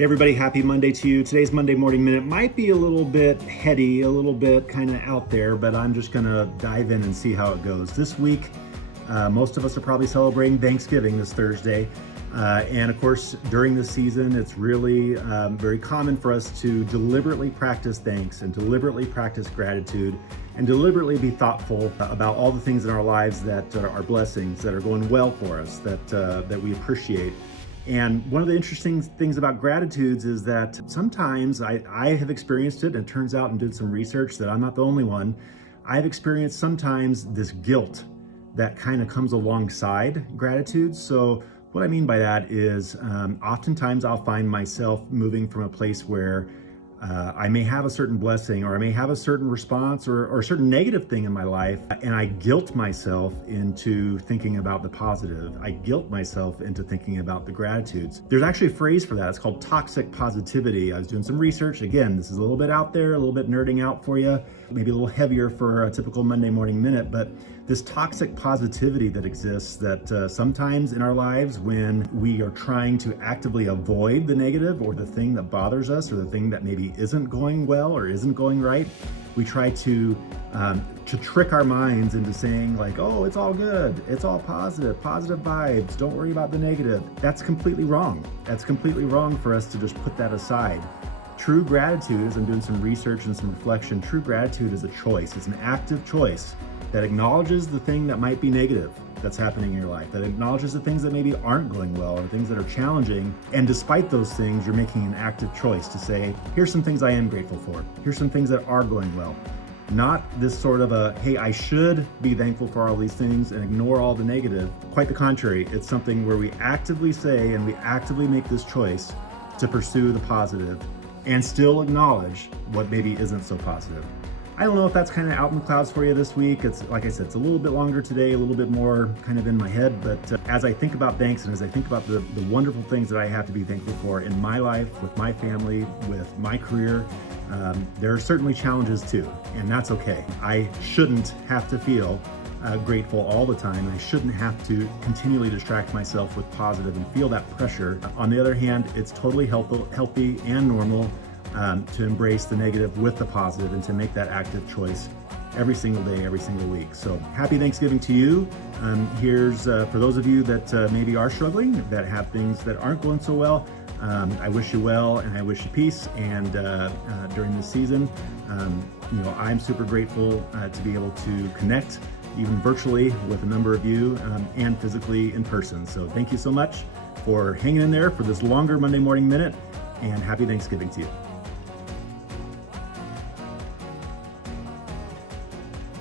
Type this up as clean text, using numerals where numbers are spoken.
Hey everybody, happy Monday to you. Today's Monday Morning Minute might be a little bit heady, a little bit kind of out there, but I'm just gonna dive in and see how it goes. This week, most of us are probably celebrating Thanksgiving this Thursday. And of course, during this season, it's really very common for us to deliberately practice thanks and deliberately practice gratitude and deliberately be thoughtful about all the things in our lives that are blessings, that are going well for us, that we appreciate. And one of the interesting things about gratitudes is that sometimes I have experienced it, and it turns out and did some research that I'm not the only one. I've experienced sometimes this guilt that kind of comes alongside gratitude. So what I mean by that is oftentimes I'll find myself moving from a place where I may have a certain blessing, or I may have a certain response, or a certain negative thing in my life, and I guilt myself into thinking about the positive. I guilt myself into thinking about the gratitudes. There's actually a phrase for that. It's called toxic positivity. I was doing some research. Again, this is a little bit out there, a little bit nerding out for you, maybe a little heavier for a typical Monday Morning Minute, but this toxic positivity that exists, that sometimes in our lives when we are trying to actively avoid the negative or the thing that bothers us or the thing that maybe isn't going well or isn't going right, we try to trick our minds into saying like, oh, it's all good, it's all positive vibes, don't worry about the negative. That's completely wrong. That's completely wrong for us to just put that aside. True gratitude, as I'm doing some research and some reflection, true gratitude is a choice. It's an active choice that acknowledges the thing that might be negative that's happening in your life, that acknowledges the things that maybe aren't going well or things that are challenging. And despite those things, you're making an active choice to say, here's some things I am grateful for. Here's some things that are going well. Not this sort of a, hey, I should be thankful for all these things and ignore all the negative. Quite the contrary. It's something where we actively say and we actively make this choice to pursue the positive and still acknowledge what maybe isn't so positive. I don't know if that's kind of out in the clouds for you this week. It's like I said, it's a little bit longer today, a little bit more kind of in my head. But as I think about thanks and as I think about the wonderful things that I have to be thankful for in my life, with my family, with my career, there are certainly challenges too, and that's okay. I shouldn't have to feel grateful all the time. I shouldn't have to continually distract myself with positive and feel that pressure. On the other hand, it's totally healthy and normal to embrace the negative with the positive and to make that active choice every single day, every single week. So happy Thanksgiving to you. Here's for those of you that maybe are struggling, that have things that aren't going so well. I wish you well and I wish you peace. And during this season, I'm super grateful to be able to connect even virtually with a number of you and physically in person. So thank you so much for hanging in there for this longer Monday Morning Minute, and happy Thanksgiving to you.